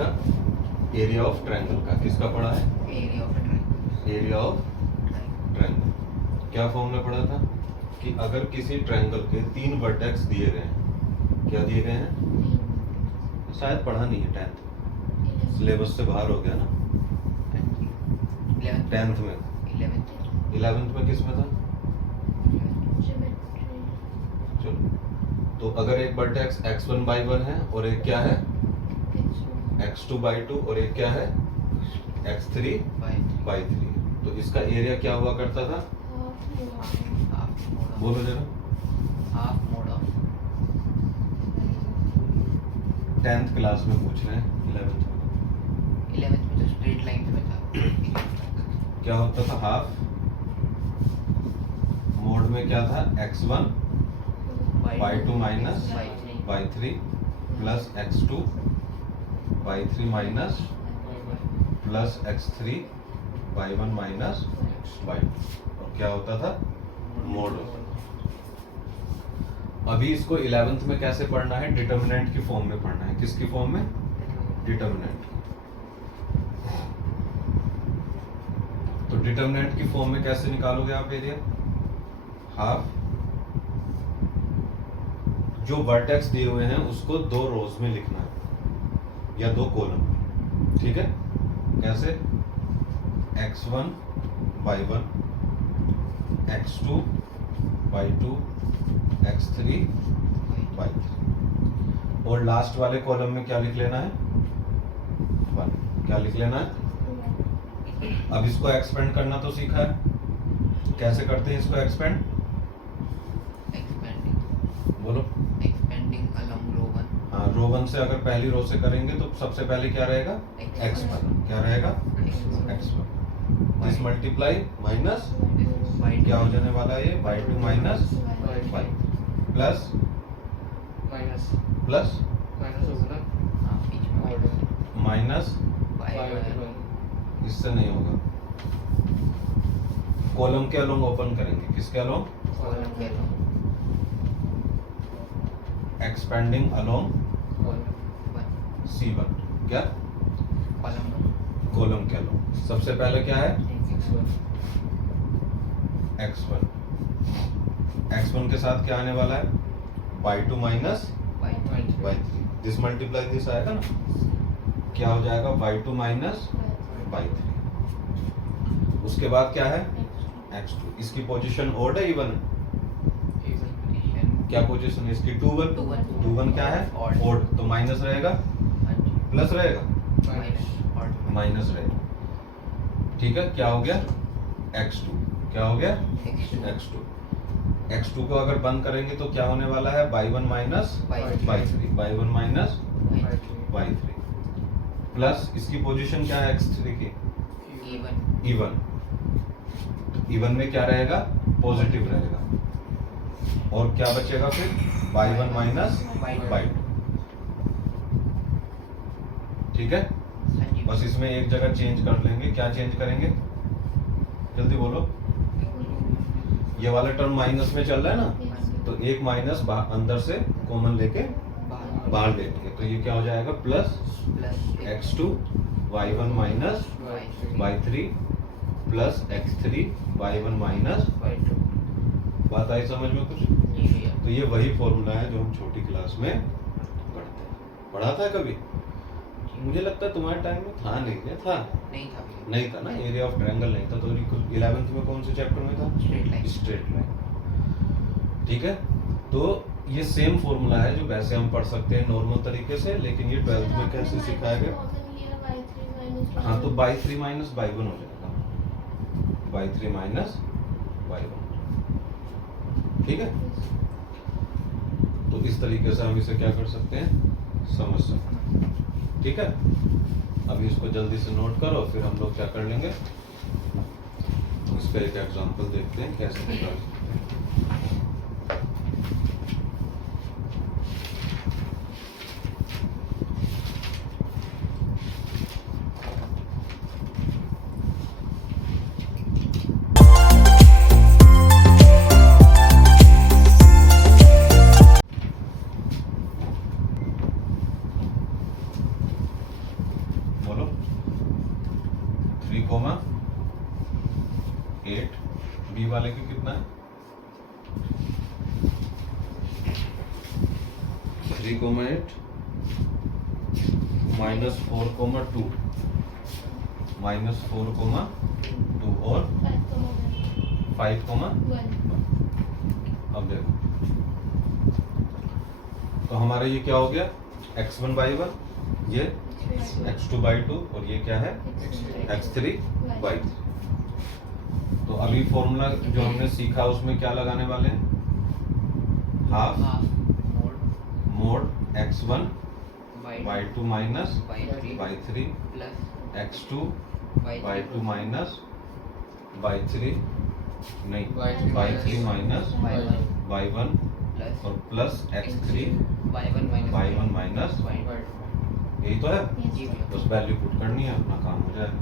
किसका? Area of triangle का। किसका पढ़ा है? Area of triangle. Area of triangle. क्या फॉर्मूला पढ़ा था कि अगर किसी ट्रायंगल के 3 वर्टेक्स दिए गए हैं, क्या दिए गए हैं? शायद पढ़ा नहीं है, 10th सिलेबस से बाहर हो गया ना। 10th में, 11th में किस में था? चलो, तो अगर एक वर्टेक्स x1/1 है और एक क्या है x2/2 और एक क्या है x3/3, तो इसका एरिया क्या हुआ करता था? बोलो जरा। Half mode of 10th class में पूछ रहे हैं, 11th में तो स्ट्रेट लाइन में था। क्या होता था? हाफ मोड में क्या था? x1/2 minus y3 plus x2/3 minus plus x3/1 minus y2, और क्या होता था? मोड होता था। अभी इसको 11th में कैसे पढ़ना है? डिटर्मिनेंट की फॉर्म में पढ़ना है। किसकी फॉर्म में? डिटर्मिनेंट। तो डिटर्मिनेंट की फॉर्म में कैसे निकालोगे आप एरिया? हाफ, जो वर्टेक्स दिए हुए हैं उसको 2 रोज में लिखना है या 2 कॉलम में, ठीक है? कैसे? x1/1 x2/2 x3/3, और लास्ट वाले कॉलम में क्या लिख लेना है? 1। क्या लिख लेना है? अब इसको एक्सपेंड करना तो सीखा है, कैसे करते हैं इसको एक्सपेंड? बोलो। एक्सपेंडिंग अलोंग रो 1। हाँ, रो 1 से अगर पहली रो से करेंगे तो सबसे पहले क्या रहेगा? x1। क्या रहेगा? x1। दिस मल्टीप्लाई माइनस क्या हो जाने वाला है? ये y2 minus y plus plus minus, इससे नहीं होगा। कॉलम के अलोंग ओपन करेंगे। किसके अलोंग? Expanding along C1। क्या? कॉलम के अलोंग। सबसे पहले क्या है? x1। x1 के साथ क्या आने वाला है? y2 minus y3। This multiply this आएगा ना, क्या हो जाएगा? y2 minus y3। उसके बाद क्या है? x2। इसकी पोजीशन ओड है इवन? क्या पोजीशन है इसकी? 2 1 क्या है? ओड, तो माइनस रहेगा प्लस रहेगा? माइनस रहेगा, ठीक है? क्या हो गया? x2। क्या हो गया? x2। x2 को अगर बंद करेंगे तो क्या होने वाला है? y1 minus y3, y1 minus y3 plus इसकी पोजीशन क्या है x3 की? इवन। तो इवन में क्या रहेगा? पॉजिटिव रहेगा, और क्या बचेगा फिर? y1 माइनस y2, ठीक है? बस इसमें एक जगह चेंज कर लेंगे। क्या चेंज करेंगे? जल्दी बोलो। ये वाला टर्म माइनस में चल रहा है ना, तो एक माइनस अंदर से कॉमन लेके बाहर लेंगे, तो ये क्या हो जाएगा? Plus x2 y1 minus y3 plus x3 y1 minus y2। बात आई समझ में कुछ? तो ये वही फॉर्मूला है जो हम छोटी क्लास में पढ़ते हैं। पढ़ा था कभी? मुझे लगता है तुम्हारे टाइम में था नहीं, क्या था? नहीं था ना, एरिया ऑफ ट्रायंगल नहीं था। तो 11th में कौन से चैप्टर में था? स्ट्रेट लाइन, ठीक है? तो ये सेम फॉर्मूला है जो वैसे हम पढ़ सकते हैं नॉर्मल तरीके से, लेकिन ये 12th में कैसे सिखाया गया? हाँ, तो y3 माइनस y1 हो जाएगा, y3 माइनस y1, ठीक है? तो इस तरीके से हम इसे क्या कर सकते हैं? समझ सकते हैं, ठीक है? अभी इसको जल्दी से नोट करो, फिर हम लोग क्या कर लेंगे, इसका एक एग्जांपल देखते हैं कैसे निकाल सकते हैं। 8, बी वाले की कितना है 3,8 -4,2 -4,2 और 5, अब देखो तो हमारा ये क्या हो गया x1/1, ये x2/2 और ये क्या है x3/3। तो अभी फॉर्मूला जो हमने सीखा उसमें क्या लगाने वाले हैं half half mode x1/2 minus y3 plus x2/2 minus y3 नहीं y3 माइनस y1 प्लस और प्लस x3 y1 माइनस यही तो है, जी भैया। बस वैल्यू पुट करनी है, अपना काम हो जाएगा।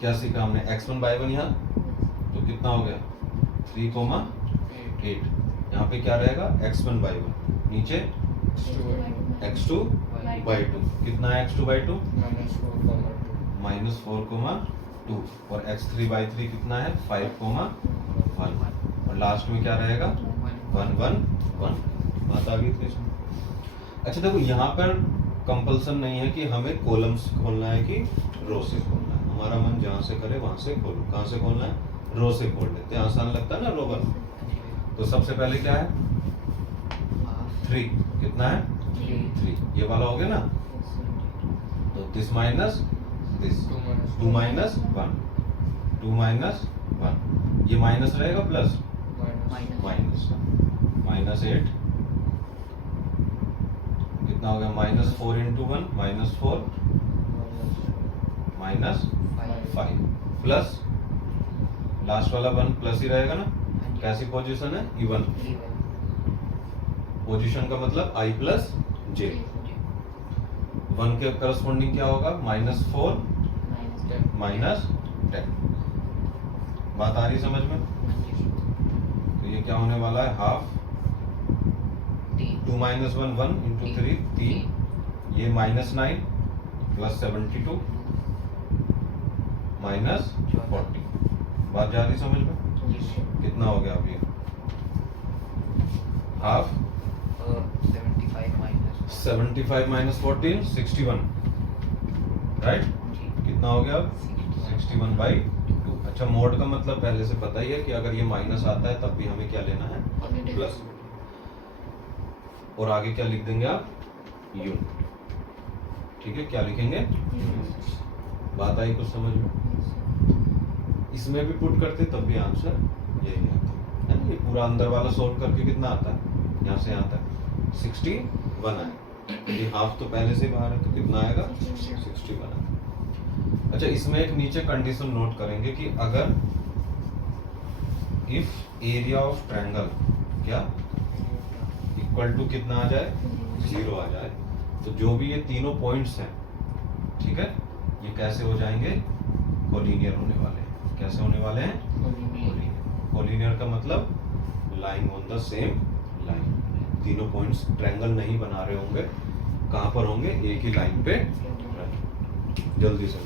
क्या सीखा हमने x1/1 यहाँ तो कितना हो गया 3,8, यहाँ पे क्या रहेगा x1/1, नीचे x2/2 कितना है x2/2 -4,2 और x3/3 कितना है 5,1 और लास्ट में क्या रहेगा 1,1,1। बात आ गई थी इसमें। अच्छा देखो यहाँ पर कंपल्सन नहीं है कि हमें कॉलम से खोलना है कि रो से खोलना है, हमारा मन जहाँ से करे वहां से खोलो। कहाँ से खोलना है रो से खोल लेते हैं, आसान लगता है ना रो वन। तो सबसे पहले क्या है 3 कितना है 3, ये वाला हो गया ना, तो this minus this 2 minus 1 2 minus 1, ये माइनस रहेगा प्लस माइनस -8 कितना हो गया -4 × 1 -4 -5 प्लस लास्ट वाला 1 प्लस ही रहेगा ना। कैसी पोजीशन है इवन, पोजीशन का मतलब i प्लस j। 1 के करस्पॉन्डिंग क्या होगा -4 -10। बात आ रही समझ में? तो ये क्या होने वाला है हाफ 2 - 1 1 × 3 3, ये -9 प्लस 72 -40। बात जा रही समझ में? कितना हो गया अभी हाफ 75 - 14 61, राइट? कितना हो गया 61/2। अच्छा मोड का मतलब पहले से पता ही है कि अगर ये माइनस आता है तब भी हमें क्या लेना है प्लस, और आगे क्या लिख देंगे आप यूनिट। ठीक है, क्या लिखेंगे बात आई कुछ समझ में? इसमें भी पुट करते तब भी आंसर यही आता है ना। ये पूरा अंदर वाला सोल्व करके कितना आता है, यहाँ से आता है 61 आए, ये हाफ तो पहले से बाहर है तो कितना आएगा 61 आएगा। अच्छा इसमें एक नीचे कंडीशन नोट करेंगे कि अगर इफ एरिया ऑफ ट्रायंगल क्या इक्वल टू कितना आ जाए 0 आ जाए, तो जो भी ये तीनों पॉइंट्स हैं ठीक है ये कैसे हो जाएंगे कोलिनियर होने वाले हैं। कैसे होने वाले हैं कोलिनियर का मतलब lying on the same line. तीनों पॉइंट्स ट्रायंगल नहीं बना रहे होंगे, कहां पर होंगे एक ही लाइन पे। जल्दी से